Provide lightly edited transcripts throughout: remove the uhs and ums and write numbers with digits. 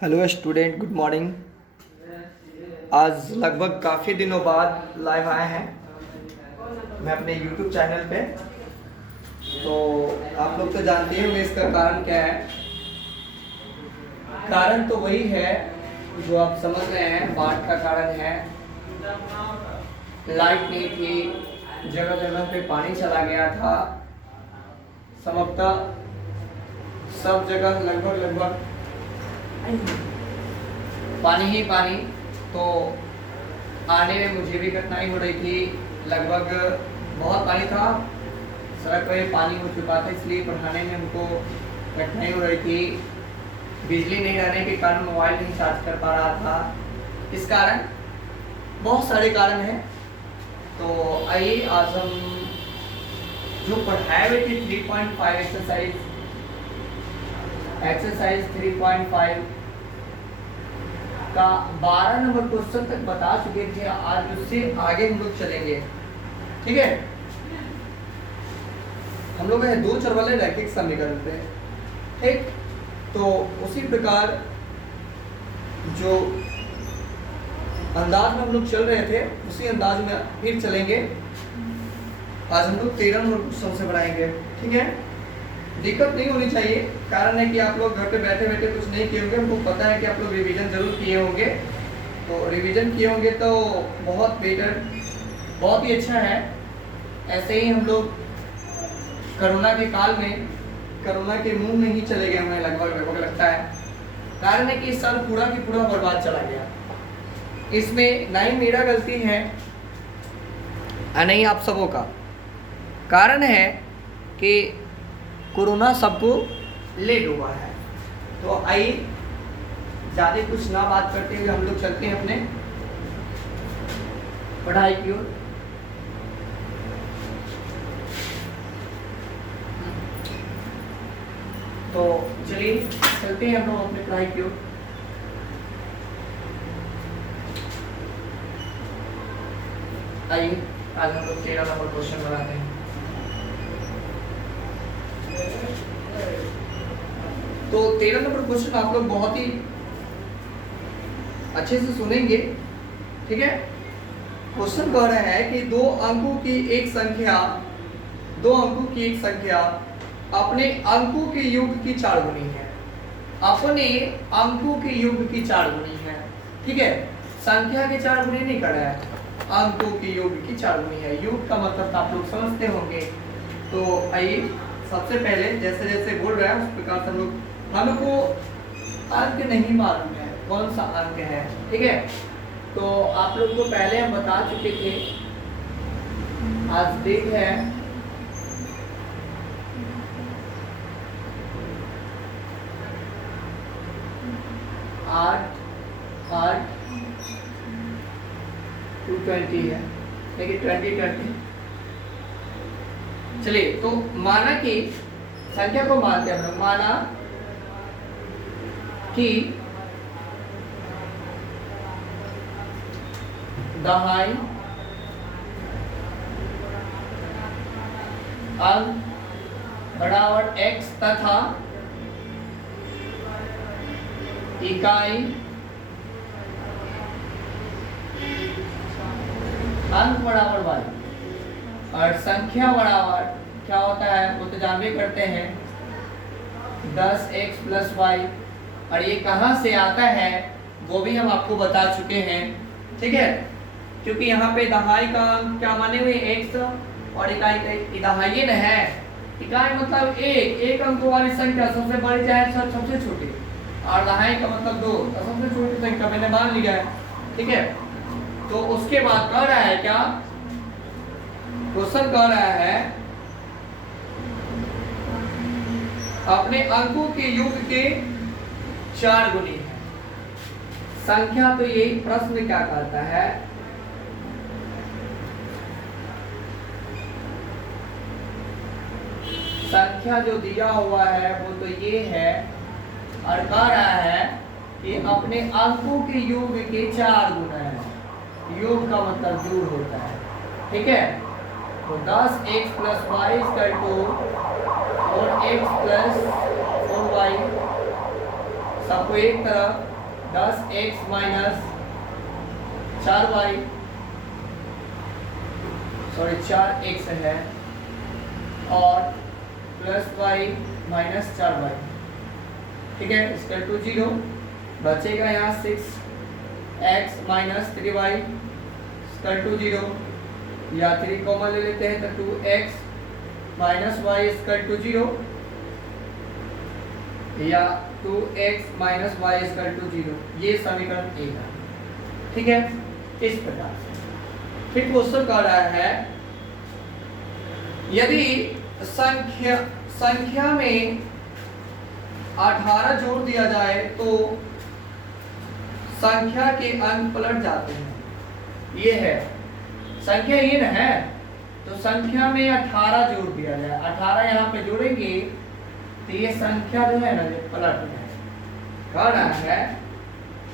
Hello student, good morning. आज लगभग काफ़ी दिनों बाद लाइव आए हैं मैं अपने यूट्यूब चैनल पे। तो आप लोग तो जानते ही होंगे इसका कारण क्या है। कारण तो वही है जो आप समझ रहे हैं, बाढ़ का कारण है। लाइट नहीं थी, जगह जगह पे पानी चला गया था। संभवतः सब जगह लगभग लगभग पानी ही पानी। तो आने में मुझे भी कठिनाई हो रही थी। लगभग बहुत पानी था, सड़क पर पानी हो चुका था, इसलिए पढ़ाने में हमको कठिनाई हो रही थी। बिजली नहीं रहने के कारण मोबाइल नहीं चार्ज कर पा रहा था। इस कारण बहुत सारे कारण हैं। तो आइए आज हम जो पढ़ाए हुए थे 3.5 एक्सरसाइज 3.5 का 12 नंबर क्वेश्चन तक बता चुके थे। आज उससे आगे हम लोग चलेंगे, ठीक है। हम लोग है दो चर वाले रैखिक समीकरण पे, ठीक। तो उसी प्रकार जो अंदाज में हम लोग चल रहे थे उसी अंदाज में फिर चलेंगे। आज हम लोग 13 नंबर क्वेश्चन से बनाएंगे, ठीक है। दिक्कत नहीं होनी चाहिए, कारण है कि आप लोग घर पे बैठे बैठे कुछ नहीं किए होंगे। हमको पता है कि आप लोग रिवीजन जरूर किए होंगे। तो रिवीजन किए होंगे तो बहुत बेटर, बहुत ही अच्छा है। ऐसे ही हम लोग कोरोना के काल में, कोरोना के मुंह में ही चले गए हमें लगभग लगता है। कारण है कि इस साल पूरा की पूरा बर्बाद चला गया। इसमें ना ही मेरा गलती है और नहीं आप सबों का। कारण है कि कोरोना सबको ले डूबा है। तो आइए ज़्यादा कुछ ना बात करते हुए हम लोग चलते हैं अपने पढ़ाई की ओर। तो चलिए चलते हैं हम लोग अपने पढ़ाई की ओर। आइए आज हम लोग 13 नंबर क्वेश्चन बनाते हैं। तो 13 नंबर क्वेश्चन आप लोग बहुत ही अच्छे से सुनेंगे, ठीक है। क्वेश्चन कह रहा है कि दो अंकों की एक संख्या अपने अंकों के योग की 4 गुनी है। अपने अंकों के योग की 4 गुनी है, ठीक है। संख्या के 4 गुनी नहीं कर रहा है, अंकों के योग की 4 गुनी है। योग का मतलब तो आप लोग समझते होंगे। तो आइए सबसे पहले जैसे जैसे बोल रहा है उस प्रकार से हम लोग, हमको अंक नहीं मालूम है कौन सा अंक है, ठीक है। तो आप लोग को पहले हम बता चुके थे। आज दिन है 8/8/220 है, लेकिन 2020। चलिए तो माना कि संख्या को मानते हैं हम लोग। माना कि दहाई अंक बराबर x तथा इकाई अंक बराबर y और संख्या बराबर क्या होता है वो तो जानते करते हैं 10x + y। और ये कहाँ से आता है वो भी हम आपको बता चुके हैं, ठीक है। क्योंकि यहाँ पे दहाई का अंक क्या माने हुए x और इकाई का दहाई न है। इकाई मतलब एक अंकों वाली संख्या, सबसे बड़ी चाहे सबसे छोटी, और दहाई का मतलब 2, सबसे छोटी संख्या मैंने मान लिया है, ठीक है। तो उसके बाद कह रहा है क्या, क्वेश्चन कह रहा है अपने अंकों के योग के 4 गुनी है। संख्या तो यही प्रश्न क्या करता है, संख्या जो दिया हुआ है वो तो ये है और कह रहा है कि अपने अंकों के योग के 4 गुना है। योग का मतलब जोड़ होता है, ठीक है। तो 10x + y = 4x + 4y आपको एक तरफ 10x minus 4y, sorry 4x है, और प्लस y माइनस 4y, ठीक है, इसका 0 बचेगा यहाँ 6x माइनस 3y इसका 0, या 3 कॉमन ले लेते हैं तो 2x माइनस y इसका 0, या 2x माइनस y इसका 0। ये समीकरण 1 है, ठीक है। इस प्रकार से फिर क्वेश्चन कर रहा है यदि संख्या में 18 जोड़ दिया जाए तो संख्या के अंक पलट जाते हैं। ये है संख्या, ये ना है, तो संख्या में 18 जोड़ दिया जाए, 18 यहाँ पे जोड़ेंगे तो ये संख्या जो है ना पलट जाए। कहना है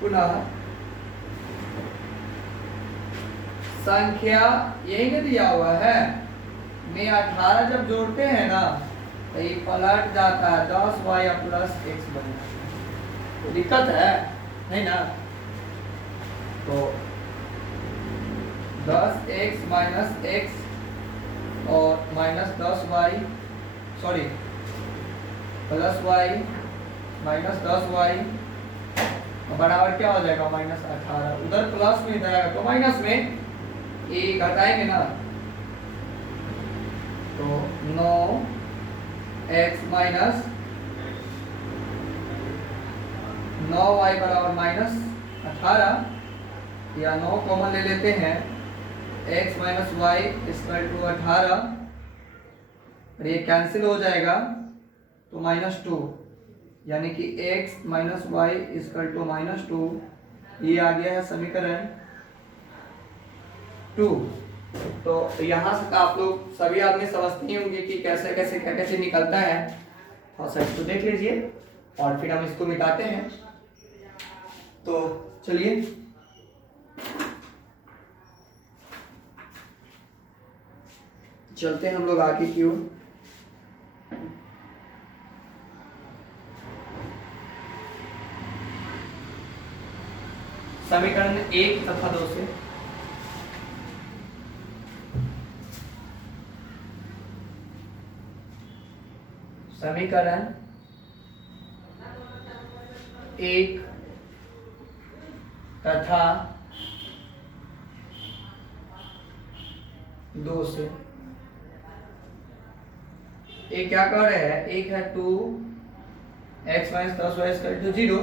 पुनः संख्या यही ना दिया हुआ है, में 18 जब जोड़ते हैं ना तो ये पलट जाता है, 10y प्लस x बन जाता है। तो दिक्कत है नहीं ना, तो 10x माइनस x और minus 10y, sorry plus y minus 10y बराबर क्या हो जाएगा माइनस 18। उधर प्लस में जाएगा तो माइनस में ये घटाएंगे ना, तो 9x माइनस 9y बराबर माइनस 18, या 9 कॉमन ले लेते हैं, x minus y equal to 18, और ये कैंसिल हो जाएगा तो माइनस 2, यानी कि x minus y equal to minus 2। ये आ गया है समीकरण 2। तो यहाँ से आप लोग सभी आदमी समझते ही होंगे कि कैसे कैसे क्या कैसे निकलता है, और सर तो देख लीजिए और फिर हम इसको मिटाते हैं। तो चलिए चलते हैं हम लोग आगे की ओर। समीकरण 1 तथा 2 से समीकरण 1 तथा 2 से एक क्या कर रहे हैं, एक है 2x minus 10y equal to 0,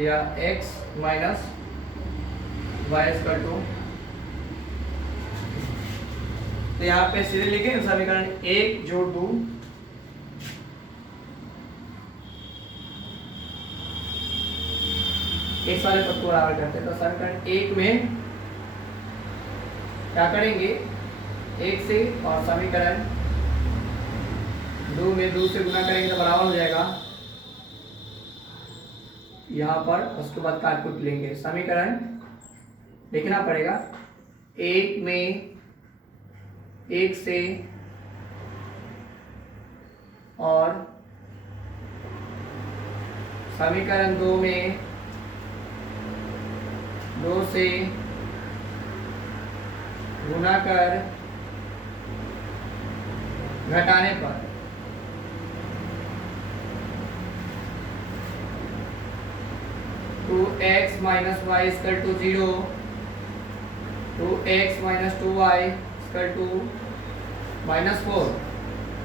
या x minus y equal to, तो यहाँ पे सीधे लिखे समीकरण 1 जोड़ 2, एक वाले पद को बराबर करते हैं। तो समीकरण 1 में क्या करेंगे, 1 से, और समीकरण 2 में 2 से गुना करेंगे तो बराबर हो जाएगा, यहाँ पर उसके बाद काट कूट लेंगे। समीकरण लिखना पड़ेगा, 1 में 1 से, और समीकरण 2 में 2 से गुना कर घटाने पर two X minus Y equal to 0, 2x minus 2y equal to -4,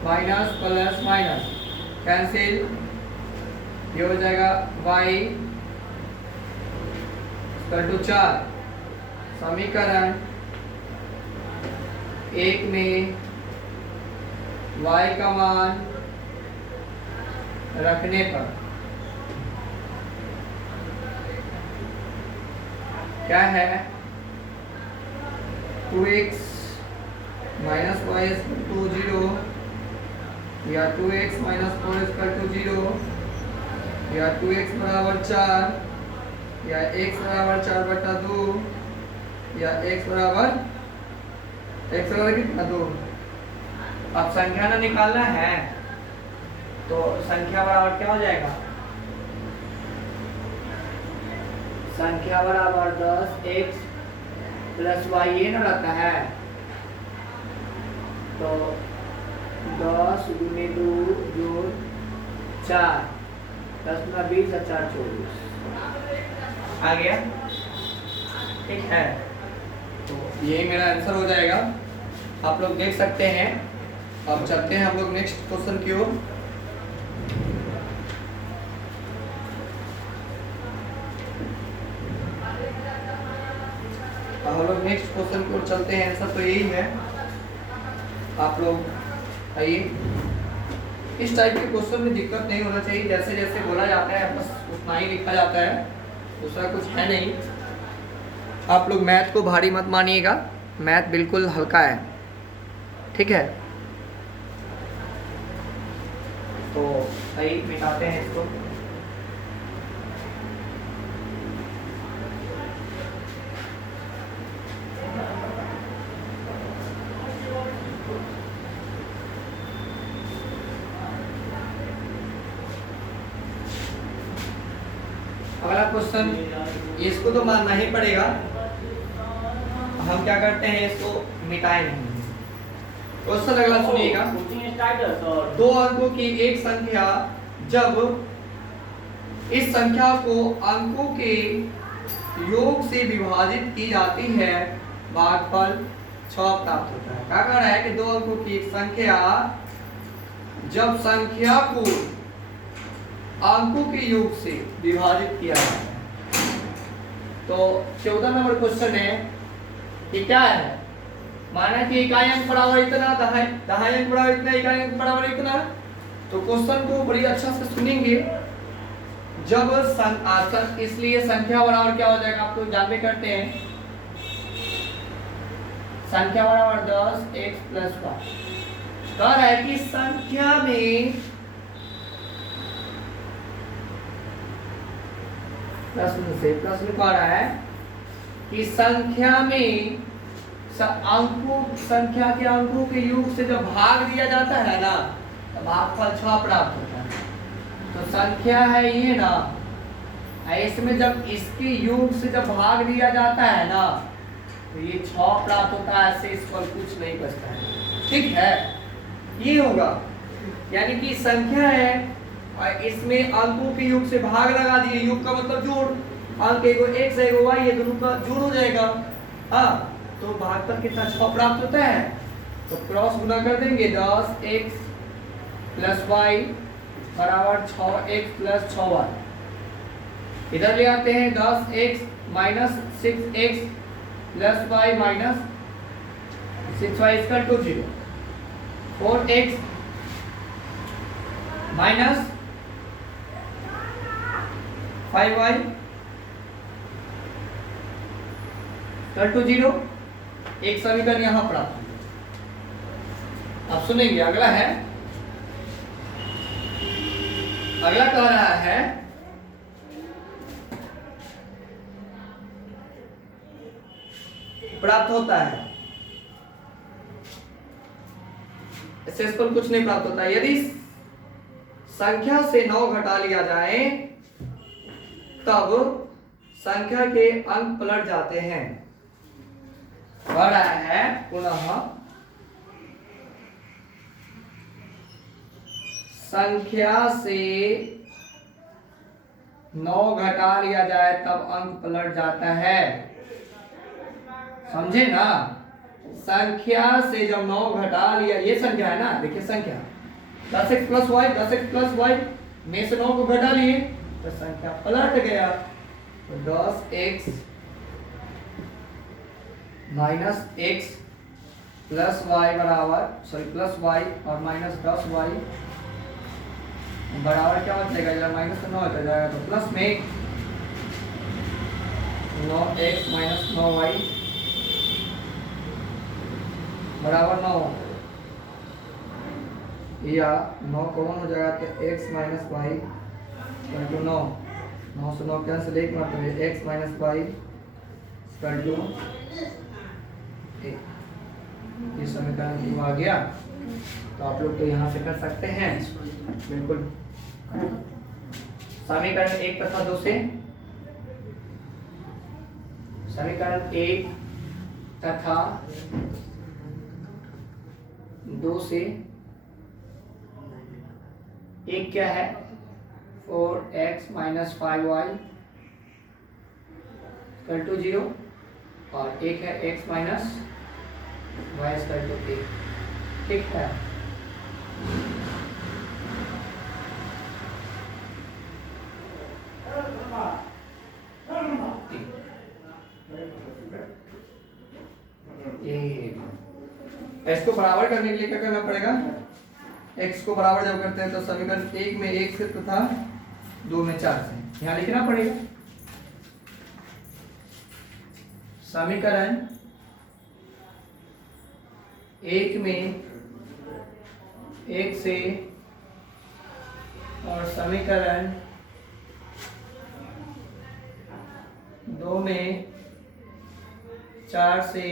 minus plus minus cancel, ये हो जाएगा y इक्वल टू 4। समीकरण 1 में y का मान रखने पर क्या है, 2x minus Y equal to 0, या 2x माइनस 4 इक्वल टू 0, या 2x बराबर 4, या x बराबर 4/2, या x बराबर कितना 2। अब संख्या ना निकालना है तो संख्या बराबर क्या हो जाएगा, संख्या बराबर 10x प्लस वाई ये ना रहता है, तो 10 गुने 2 जोड़ 4, 10 गुना 20 और 4 24 आ गया, ठीक है। तो ये मेरा आंसर हो जाएगा, आप लोग देख सकते हैं। अब चलते हैं हम लोग नेक्स्ट क्वेश्चन की ओर। हम लोग नेक्स्ट क्वेश्चन की ओर चलते हैं। आंसर तो यही है, आप लोग आइए। इस टाइप के क्वेश्चन में दिक्कत नहीं होना चाहिए, जैसे जैसे बोला जाता है बस उतना ही लिखा जाता है, दूसरा कुछ है नहीं। आप लोग मैथ को भारी मत मानिएगा, मैथ बिल्कुल हल्का है, ठीक है। तो सही मिटाते हैं इसको। अगला क्वेश्चन, इसको तो मानना ही पड़ेगा, हम क्या करते हैं इसको मिटाए नहीं। क्वेश्चन अगला सुनिएगा। दो अंकों की एक संख्या जब इस संख्या को अंकों के योग से विभाजित की जाती है, भागफल 6 प्राप्त होता है। क्या कह रहा है कि दो अंकों की एक संख्या जब संख्या को अंकों के योग से विभाजित किया जाता है, तो 14 नंबर क्वेश्चन है कि क्या है, माना कि इकाई अंक बराबर इतना, दहाई अंक बराबर इतना, इकाई अंक बराबर इतना। तो क्वेश्चन को बड़ी अच्छा से सुनेंगे। जब इसलिए संख्या बराबर क्या हो जाएगा, आप तो जानते करते हैं, संख्या बराबर 10x प्लस 5। कह रहा है कि संख्या में प्रश्न कह रहा है कि संख्या में संख्या के अंकों के योग से जब भाग दिया जाता है ना, तो भागफल 6 प्राप्त होता है। तो संख्या है ये ना, इसमें जब इसके योग से जब भाग दिया जाता है ना, तो ये 6 प्राप्त होता है, ऐसे इस पर कुछ नहीं बचता है, ठीक है। ये होगा, यानी कि संख्या है और इसमें अंकों के योग से भाग लगा दिए, योग का मतलब जोड़, अंक एगो x एगो y, ये दोनों का जोड़ हो जाएगा। हाँ, तो भागफल कितना 6 प्राप्त होता है, तो क्रॉस गुना कर देंगे, 10x प्लस y बराबर 6x प्लस 6y। इधर ले आते हैं, 10x minus 6x plus y minus 6y equal to 0, 4x minus 5y equal to 0। एक समीकरण यहां प्राप्त हुआ। अब सुनेंगे, अगला है, अगला कह रहा है प्राप्त होता है, इससे इस पर कुछ नहीं प्राप्त होता है। यदि संख्या से 9 घटा लिया जाए तब संख्या के अंक पलट जाते हैं। बढ़ रहा है पुनः, संख्या से 9 घटा लिया जाए तब अंक पलट जाता है, समझे ना। संख्या से जब 9 घटा लिया, ये संख्या है ना, देखिए संख्या 10x plus Y, 10x plus Y में से 9 को घटा लिए तो संख्या पलट गया, तो 10x minus x plus Y बराबर प्लस वाई और माइनस 10y बराबर क्या हो जाएगा, जब माइनस 9 होता जाएगा तो प्लस में 9x माइनस 9y बराबर 9, या 9 कॉमन हो जाएगा तो x minus Y equal to 9, 9 से 9 कैंसिल, एक मतलब है x minus Y equal to 1। ये समीकरण आ गया, तो आप लोग तो यहाँ से कर सकते हैं बिल्कुल। समीकरण 1 तथा 2 से समीकरण 1 तथा 2 से एक क्या है 4x minus 5y equal to 0 और एक है x minus y equal to 1। ठीक है, x को बराबर करने के लिए क्या करना पड़ेगा? x को बराबर जब करते हैं तो समीकरण 1 में 1 से तथा 2 में 4 से यहाँ लिखना पड़ेगा। समीकरण 1 में 1 से और समीकरण 2 में 4 से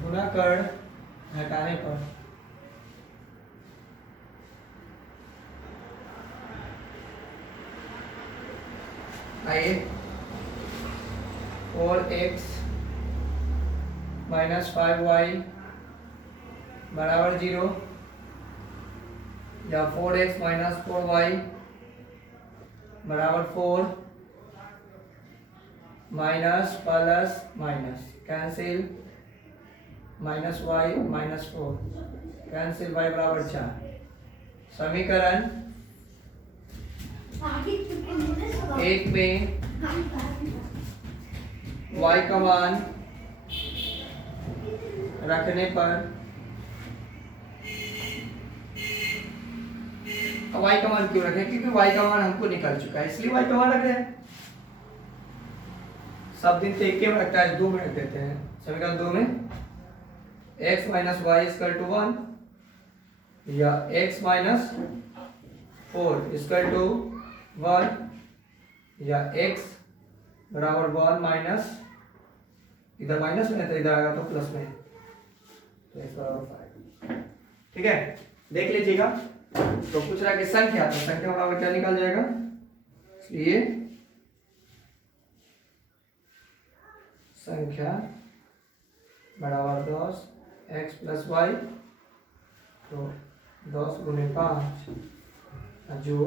गुणा कर घटाने पर आइए 4x माइनस 5y बराबर 0 या 4x माइनस 4y बराबर 4 minus plus minus cancel minus Y minus 4 cancel y बराबर 4। समीकरण 1 में y का मान रखने पर y का मान क्यों रखें? क्योंकि y का मान हमको निकल चुका है, इसलिए y का मान रख रहे हैं। सब दिन तो एक में रखता है, 2 में रख देते हैं। समीकरण 2 में x minus Y equal to 1 या x माइनस 4 इक्वल टू 1 या x बराबर 1 माइनस, इधर माइनस में तो इधर आएगा तो प्लस में, तो x बराबर 5। ठीक है, देख लीजिएगा। तो पूछ रहा है कि संख्या, तो संख्या बराबर क्या निकल जाएगा? इसलिए संख्या बराबर 10 x प्लस वाई, तो 10 गुने 5 जो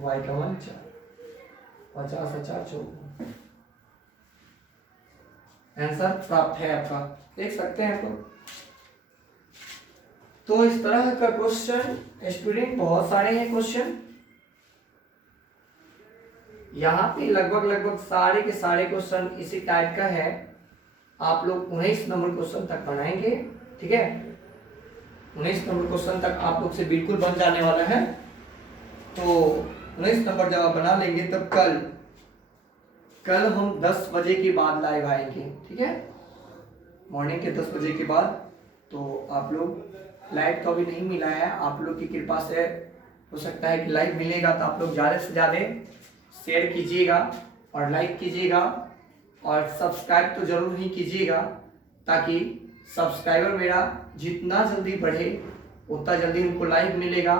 y का मान 4, 50 से 4 54। आंसर प्राप्त है आपका, देख सकते हैं आपको। तो इस तरह का क्वेश्चन स्टूडेंट बहुत सारे हैं क्वेश्चन, यहाँ पे लगभग सारे के सारे क्वेश्चन इसी टाइप का है। आप लोग 19 नंबर क्वेश्चन तक बनाएंगे, ठीक है। 19 नंबर क्वेश्चन तक आप लोग से बिल्कुल बन जाने वाला है। तो 19 नंबर जब आप बना लेंगे तब कल हम 10 बजे के बाद लाइव आएंगे, ठीक है, मॉर्निंग के 10 बजे के बाद। तो आप लोग लाइव तो अभी नहीं मिला है, आप लोग की कृपा से हो सकता है कि लाइव मिलेगा, तो आप लोग ज़्यादा से ज़्यादा शेयर कीजिएगा और लाइक कीजिएगा और सब्सक्राइब तो जरूर ही कीजिएगा, ताकि सब्सक्राइबर मेरा जितना जल्दी बढ़े उतना जल्दी उनको लाइव मिलेगा,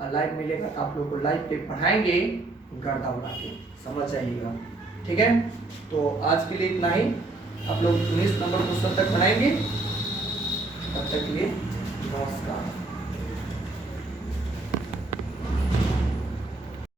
और लाइव मिलेगा तो आप लोग को लाइव पे पढ़ाएंगे गर्दा उड़ा के, समझ जाइएगा, ठीक है। तो आज के लिए इतना ही, आप लोग 19 नंबर क्वेश्चन तक बनाएंगे, तब तक के लिए नमस्कार।